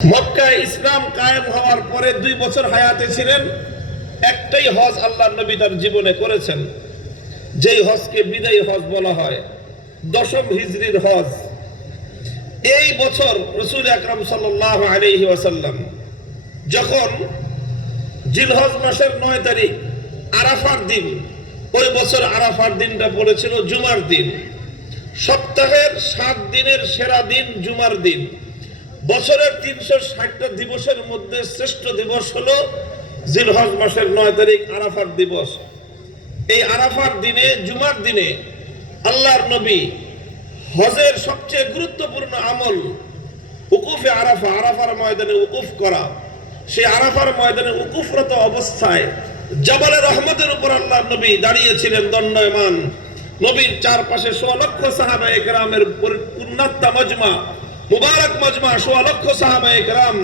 মক্কায় ইসলাম কায়েম হওয়ার পরে দুই বছর হায়াতে ছিলেন। একটাই হজ আল্লাহ নবী তার জীবনে করেছেন। যেই হজকে বিদায়ী হজ বলা হয়, দশম হিজরির হজ। এই বছর রসুল আকরম সাল্লাহ আলহি ওয়াসাল্লাম যখন জিলহজ মাসের নয় তারিখ, আরাফার দিন, ওই বছর আরাফার দিনটা পড়েছিল জুমার দিন। সপ্তাহের সাত দিনের সেরা দিন জুমার দিন। বছরের তিনশো ষাটটা দিবসের মধ্যে শ্রেষ্ঠ দিবস হলো জিলহজ মাসের নয় তারিখ আরাফার দিবস। এই আরাফার দিনে, জুমার দিনে আল্লাহর নবী হজের সবচেয়ে গুরুত্বপূর্ণ আমল উকুফে আরাফা, আরাফার ময়দানে উকুফ করা। সেই আরাফার ময়দানে উকুফরত অবস্থায় জবালে রহমতের উপর আল্লাহ নবী দাঁড়িয়েছিলেন দণ্ডয়মান। নবীর চারপাশে সোয়া লক্ষ সাহাবা একরামের পূর্ণাত্মা মজমা মুবারক মজমা, সোয়া লক্ষ সাহাবা একরাম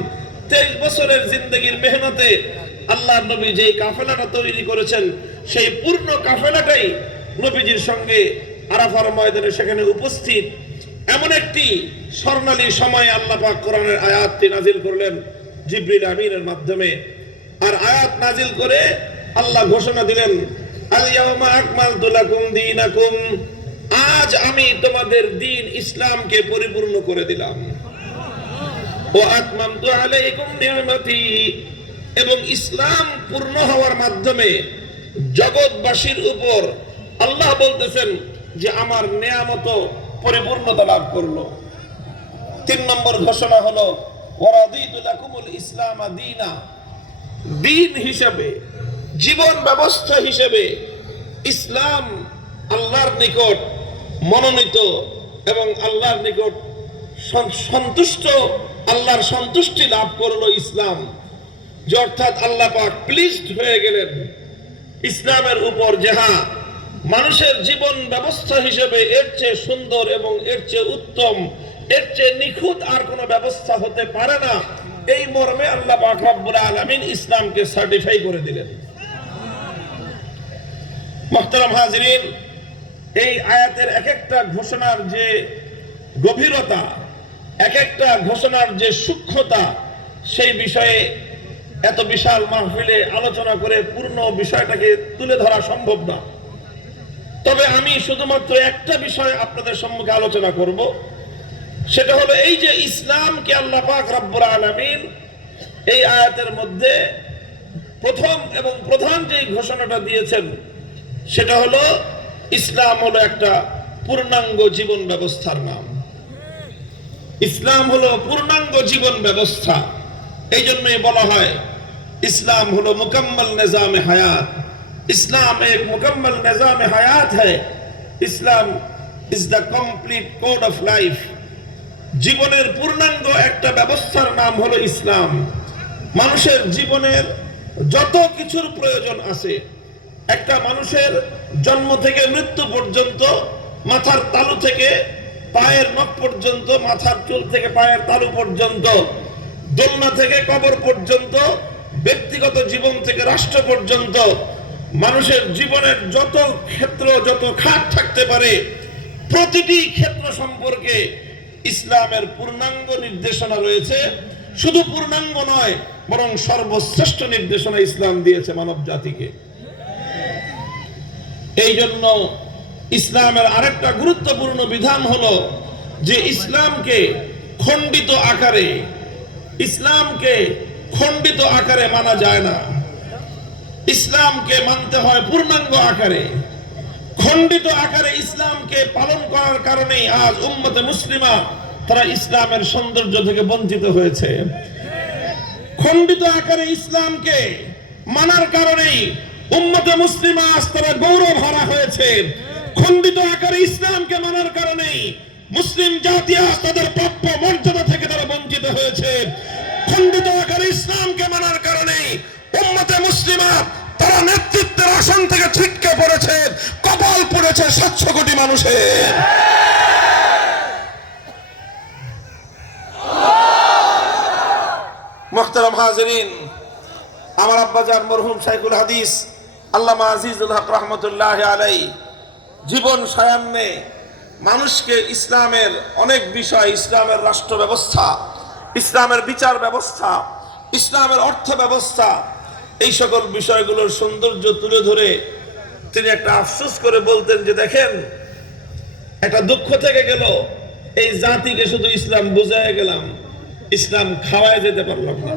তেইশ বছরের জিন্দগির মেহনতে আল্লাহ নবী যে কাফেলাটা তৈরি করেছেন, সেই পূর্ণ কাফেলাটাই নবীজির সঙ্গে আরাফার ময়দানে সেখানে উপস্থিত। এমন একটি স্বর্ণালী সময়ে আল্লাহ পাক কোরআনের আয়াতটি নাজিল করলেন জিব্রিল আমিনের মাধ্যমে। আর আয়াত নাজিল করে আল্লাহ ঘোষণা দিলেন আল ইয়াউমা আকমালতু লাকুম দীনাকুম। আজ আমি তোমাদের দিন ইসলামকে পরিপূর্ণ করে দিলাম। ও আতমামতু এবং ইসলাম পূর্ণ হওয়ার মাধ্যমে জগৎবাসীর উপর আল্লাহ বলতেছেন যে আমার নেয়ামত পরিপূর্ণতা লাভ করল। তিন নম্বর ঘোষণা হলো, ওয়ারাদিতু লাকুমুল ইসলাম দীনা। দিন হিসাবে, জীবন ব্যবস্থা হিসেবে ইসলাম আল্লাহর নিকট মনোনীত এবং আল্লাহর নিকট সন্তুষ্ট, আল্লাহর সন্তুষ্টি লাভ করল ইসলাম। যে অর্থাৎ আল্লাহ পাক প্লিজড হয়ে গেলেন। ইসলামের উপর যাহা মানুষের জীবন ব্যবস্থা হিসেবে এর চেয়ে সুন্দর এবং এর চেয়ে উত্তম, এর চেয়ে নিখুঁত আর কোনো ব্যবস্থা হতে পারে না, এই মর্মে আল্লাহ পাক রব্বুল আলামিন ইসলামকে সার্টিফাই করে দিলেন। মোহতারাম হাজরিন এই আয়াতের এক একটা ঘোষণার যে গভীরতা এক একটা ঘোষণার যে সূক্ষ্মতা, সেই বিষয়ে এত বিশাল মাহফিলে আলোচনা করে পূর্ণ বিষয়টাকে তুলে ধরা সম্ভব না। তবে আমি শুধুমাত্র একটা বিষয় আপনাদের সম্মুখে আলোচনা করব, সেটা হলো এই যে ইসলামকে আল্লাহ পাক রব্বুল আলামিন এই আয়াতের মধ্যে প্রথম এবং প্রধান যে ঘোষণাটা দিয়েছেন, সেটা হলো ইসলাম হলো একটা পূর্ণাঙ্গ জীবন ব্যবস্থার নাম। ইসলাম হলো পূর্ণাঙ্গ জীবন ব্যবস্থা। এই জন্যই বলা হয়, ইসলাম হলো মুকম্মল নিজামে হায়াত। ইসলাম এক মুকম্মল নিজামে হায়াত है Islam is the complete code of life জীবনের পূর্ণাঙ্গ একটা ব্যবস্থার নাম হলো ইসলাম। মানুষের জীবনের যত কিছুর প্রয়োজন আছে, একটা মানুষের জন্ম থেকে মৃত্যু পর্যন্ত মাথার তালু থেকে পায়ের নখ পর্যন্ত, মাথার চুল থেকে পায়ের তালু পর্যন্ত, দোলনা থেকে কবর পর্যন্ত, ব্যক্তিগত জীবন থেকে রাষ্ট্র পর্যন্ত, মানুষের জীবনের যত ক্ষেত্র, যত খাত থাকতে পারে, প্রতিটি ক্ষেত্র সম্পর্কে ইসলামের পূর্ণাঙ্গ নির্দেশনা রয়েছে। শুধু পূর্ণাঙ্গ নয়, বরং সর্বশ্রেষ্ঠ নির্দেশনা ইসলাম দিয়েছে মানব জাতিকে এই জন্য ইসলামের আরেকটা গুরুত্বপূর্ণ বিধান হলো যে ইসলামকে খণ্ডিত আকারে, ইসলামকে খণ্ডিত আকারে মানা যায় না। ইসলামকে মানতে হয় পূর্ণাঙ্গ আকারে। খণ্ডিত আকারে ইসলামকে পালন করার কারণেই আজ উম্মতে মুসলিমা তারা ইসলামের সৌন্দর্য থেকে বঞ্চিত হয়েছে। খণ্ডিত আকারে ইসলামকে মানার কারণেই উম্মতে মুসলিমা আজ তারা গৌরব হয়েছে খণ্ডিত আকারে ইসলামকে মানার কারণেই মুসলিম জাতি আজ তাদের প্রাপ্য মর্যাদা থেকে তারা বঞ্চিত হয়েছে। খণ্ডিত আকারে ইসলামকে মানার কারণেই উম্মতে মুসলিমা তারা নেতৃত্বের আসন থেকে ছিটকে পড়েছে, কপাল পড়েছে সাতশো কোটি মানুষের। মোহতারাম হাজরিন, আমার আব্বাজান মরহুম শাইখুল হাদিস আল্লামা আজিজুল হক রহমতুল্লাহ আলাই জীবন সায়ান্নে মানুষকে ইসলামের অনেক বিষয় ইসলামের রাষ্ট্র ব্যবস্থা ইসলামের বিচার ব্যবস্থা ইসলামের অর্থ ব্যবস্থা এই সকল বিষয়গুলোর সৌন্দর্য তুলে ধরে তিনি একটা আফসোস করে বলতেন যে দেখেন একটা দুঃখ থেকে গেল এই জাতিকে শুধু ইসলাম বুঝায় গেলাম ইসলাম খাওয়ায় যেতে পারলাম না।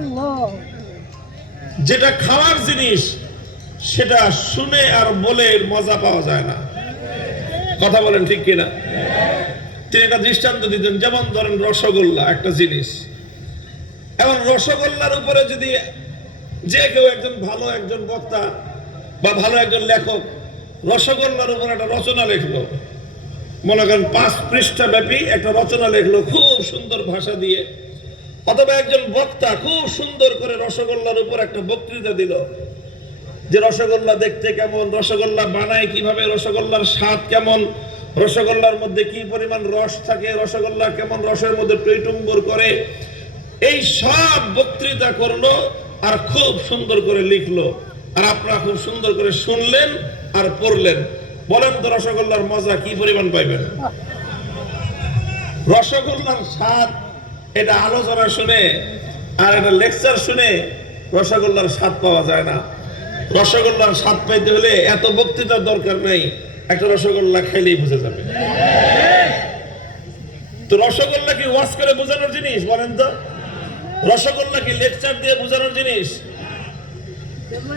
যেটা খাওয়ার জিনিস সেটা শুনে আর বলে মজা পাওয়া যায় না। কথা বলেন ঠিক কিনা? তিনি একটা দৃষ্টান্ত দিতেন, যেমন ধরেন রসগোল্লা একটা জিনিস। এবং রসগোল্লার উপরে যদি যে কেউ একজন ভালো একজন বক্তা বা ভালো একজন লেখক, রসগোল্লার উপর একটা রচনা লিখলো। মনে করেন পাঁচ পৃষ্ঠা ব্যাপী একটা রচনা লিখলো খুব সুন্দর ভাষা দিয়ে। অথবা একজন বক্তা খুব সুন্দর করে রসগোল্লার উপর একটা বক্তৃতা দিল। যে রসগোল্লা দেখতে কেমন, রসগোল্লা বানায় কীভাবে, রসগোল্লার স্বাদ কেমন, রসগোল্লার মধ্যে কি পরিমাণ রস থাকে, রসগোল্লা কেমন রসের মধ্যে টইটুম্বর করে, এই সব বক্তৃতা করল আর খুব সুন্দর করে লিখলো। আর আপনারা খুব সুন্দর করে শুনলেন আর পড়লেন। বলেন তো রসগোল্লার মজা কি পরিমাণ পাইবেন? রসগোল্লার স্বাদ, এটা আলোচনা শুনে আর এটা লেকচার শুনে রসগোল্লার স্বাদ পাওয়া যায় না। রসগোল্লার স্বাদ পাইতে হলে এত বক্তৃতার দরকার নেই, একটা রসগোল্লা খেলেই বুঝে যাবে। তো রসগোল্লা কি ওয়াশ করে বোঝানোর জিনিস, বলেন তো? রসগোল্লা কি লেকচার দিয়ে বোঝানোর জিনিস?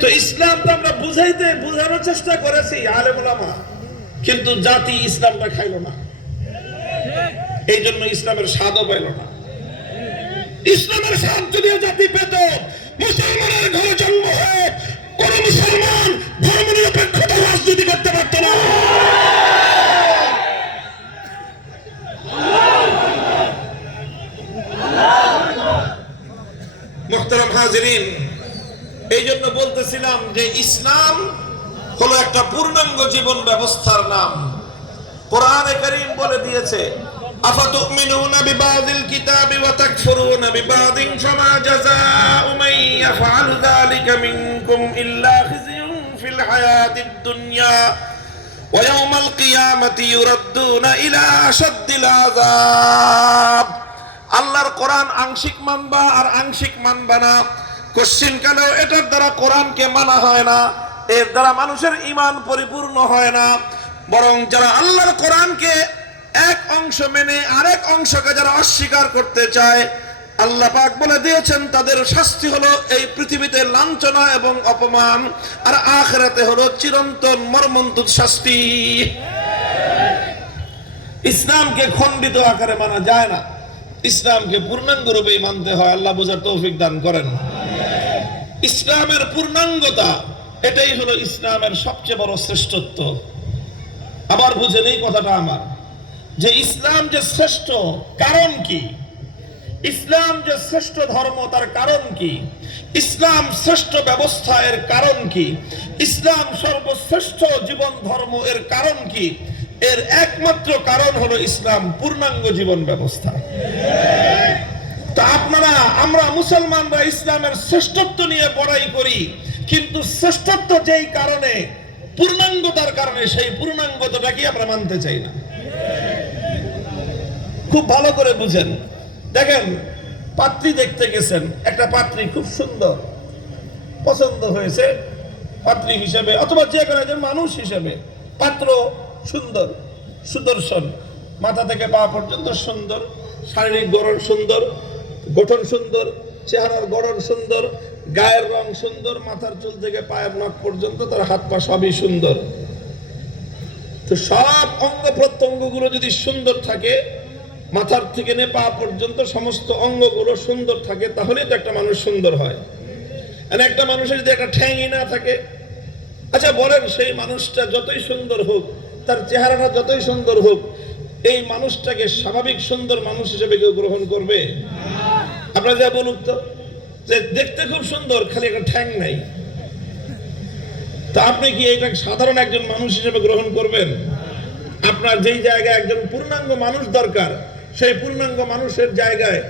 তো ইসলাম তো আমরা বুঝাইতে বোঝানোর চেষ্টা করেছি, আলেম ওলামা কিন্তু জাতি ইসলামটা খাইলো না। এই জন্য ইসলামের স্বাদও পাইল না। ইসলামের স্বাদ যদিও জাতি পেত, মুসলমানের ঘরে জন্ম হয়ে কোন মুসলমান ধর্ম নিরপেক্ষতা রাজনীতি করতে পারত না এই জন্য বলতেছিলাম যে ইসলাম হলো একটা পূর্ণাঙ্গ জীবন ব্যবস্থার নাম। কোরআনে করিম বলে দিয়েছে, আফাতুমিনুনা বিবাদিল কিতাবি ওয়া তাকফুরুনা বিবাদিন ফামা জাযাউ মান ইয়াফআলু আল্লাহর কোরআন আংশিক মানবা আর আংশিক মানবা না। কোশ্চিন কালেও এটার দ্বারা কোরআনকে মানা হয় না। এর দ্বারা মানুষের ইমান পরিপূর্ণ হয় না। বরং যারা আল্লাহর কোরআনকে এক অংশ মেনে আরেক অংশকে যারা অস্বীকার করতে চায় আল্লাহ পাক বলে দিয়েছেন, তাদের শাস্তি হলো এই পৃথিবীতে লাঞ্ছনা এবং অপমান, আর আখেরাতে হলো চিরন্তন মর্মন্তুদ শাস্তি। ইসলামকে খণ্ডিত আকারে মানা যায় না। ইসলামকে পূর্ণাঙ্গ রূপে মানতে হয়, আল্লাহ বোঝার তৌফিক দান করেন। ইসলামের পূর্ণাঙ্গতা, এটাই হলো ইসলামের সবচেয়ে বড় শ্রেষ্ঠত্ব। আবার বুঝেন এই কথাটা আমার। যে ইসলাম যে শ্রেষ্ঠ, কারণ কি? ইসলাম যে শ্রেষ্ঠ ধর্ম, তার কারণ কি? ইসলাম শ্রেষ্ঠ ব্যবস্থা এর কারণ কি? ইসলাম সর্বশ্রেষ্ঠ জীবন ধর্ম এর কারণ কি? এর একমাত্র কারণ হলো ইসলাম পূর্ণাঙ্গ জীবন ব্যবস্থা। তা আপনারা, আমরা মুসলমানরা ইসলামের শ্রেষ্ঠত্ব নিয়ে বড়াই করি, কিন্তু শ্রেষ্ঠত্ব যেই কারণে, পূর্ণাঙ্গতার কারণে, সেই পূর্ণাঙ্গতাটাকে আমরা মানতে চাই না। খুব ভালো করে বুঝেন। দেখেন, পাত্রী দেখতে গেছেন, একটা পাত্রী খুব সুন্দর, পছন্দ হয়েছে, পাত্রী হিসেবে, অথবা যে কোনো একজন মানুষ হিসেবে, পাত্র সুন্দর, সুদর্শন, মাথা থেকে পা পর্যন্ত সুন্দর, শারীরিক গড়ন সুন্দর, গঠন সুন্দর, চেহারার গড়ন সুন্দর, গায়ের রং সুন্দর, মাথার চুল থেকে পায়ের নখ পর্যন্ত তার হাত পা সবই সুন্দর। তো সব অঙ্গ প্রত্যঙ্গগুলো যদি সুন্দর থাকে মাথার থেকে নে পা পর্যন্ত সমস্ত অঙ্গগুলো সুন্দর থাকে তাহলে তো একটা মানুষ সুন্দর হয়। আর একটা মানুষের যদি একটা ঠ্যাংই না থাকে আচ্ছা বলেন সেই মানুষটা যতই সুন্দর হোক, তার চেহারাটা যতই সুন্দর হোক, এই মানুষটাকে স্বাভাবিক সুন্দর মানুষ হিসেবে কেউ গ্রহণ করবে? আপনারা যা বলুন তো, যে দেখতে খুব সুন্দর, খালি একটা ঠ্যাং নাই। তা আপনি কি এটা সাধারণ একজন মানুষ হিসেবে গ্রহণ করবেন? আপনার যেই জায়গায় একজন পূর্ণাঙ্গ মানুষ দরকার সেই পূর্ণাঙ্গ মানুষের জায়গায়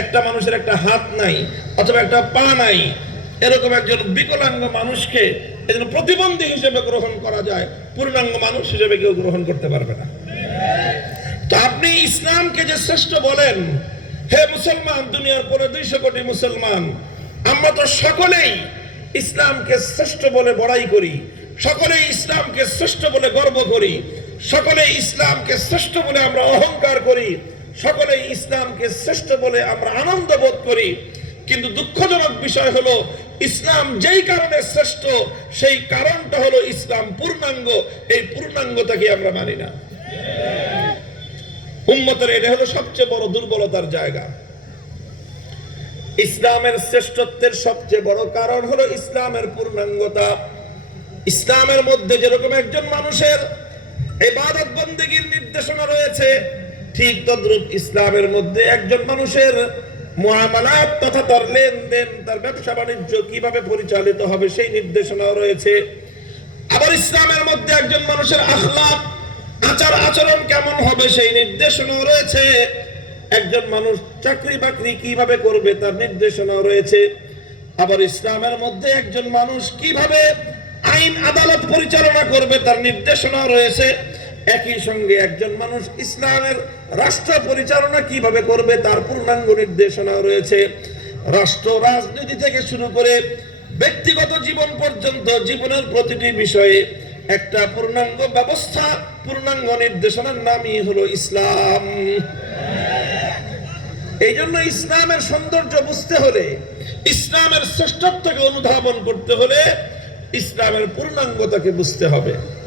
একটা মানুষের একটা হাত নাই, অথবা একটা পা নাই। এরকম একজন বিকলাঙ্গ মানুষকে এজন্য প্রতিবন্ধী হিসেবে গ্রহণ করা যায়, পূর্ণাঙ্গ মানুষ হিসেবে কেউ গ্রহণ করতে পারবে না। তো আপনি ইসলামকে যে শ্রেষ্ঠ বলেন, হে মুসলমান, দুনিয়ার পরে দুইশো কোটি মুসলমান, আমরা তো সকলেই ইসলামকে শ্রেষ্ঠ বলে বড়াই করি, সকলেই ইসলামকে শ্রেষ্ঠ বলে গর্ব করি সকলে ইসলামকে শ্রেষ্ঠ বলে আমরা অহংকার করি সকলেই ইসলামকে শ্রেষ্ঠ বলে আমরা আনন্দ বোধ করি। কিন্তু দুঃখজনক বিষয় হলো, ইসলাম যেই কারণে শ্রেষ্ঠ, সেই কারণটা হলো ইসলাম পূর্ণাঙ্গ। এই পূর্ণাঙ্গতাকে আমরা মানি না। উম্মতের এটা হলো সবচেয়ে বড় দুর্বলতার জায়গা। ইসলামের শ্রেষ্ঠত্বের সবচেয়ে বড় কারণ হলো ইসলামের পূর্ণাঙ্গতা। ইসলামের মধ্যে যেরকম একজন মানুষের ইবাদত বন্দেগীর নির্দেশনা রয়েছে ঠিক তদ্রুপ ইসলামের মধ্যে একজন মানুষের মুআমালাত তথা তার লেনদেন, তার ব্যবসা বাণিজ্য কীভাবে পরিচালিত হবে সেই নির্দেশনাও রয়েছে। আবার ইসলামের মধ্যে একজন মানুষের আখলাক, আচার আচরণ কেমন হবে সেই নির্দেশনাও রয়েছে। একজন মানুষ চাকরি বাকরি কীভাবে করবে তার নির্দেশনাও রয়েছে। আবার ইসলামের মধ্যে একজন মানুষ কীভাবে আইন আদালত পরিচালনা করবে তার নির্দেশনাও রয়েছে। একই সঙ্গে একজন মানুষ ইসলামের রাষ্ট্র পরিচালনা কীভাবে করবে তার পূর্ণাঙ্গ নির্দেশনা রয়েছে। রাষ্ট্র রাজনীতি থেকে শুরু করে ব্যক্তিগত জীবন পর্যন্ত জীবনের প্রতিটি বিষয়ে একটা পূর্ণাঙ্গ ব্যবস্থা, পূর্ণাঙ্গ নির্দেশনার নামই হলো ইসলাম। এই জন্য ইসলামের সৌন্দর্য বুঝতে হলে, ইসলামের শ্রেষ্ঠত্বকে অনুধাবন করতে হলে ইসলামের পূর্ণাঙ্গতাকে বুঝতে হবে।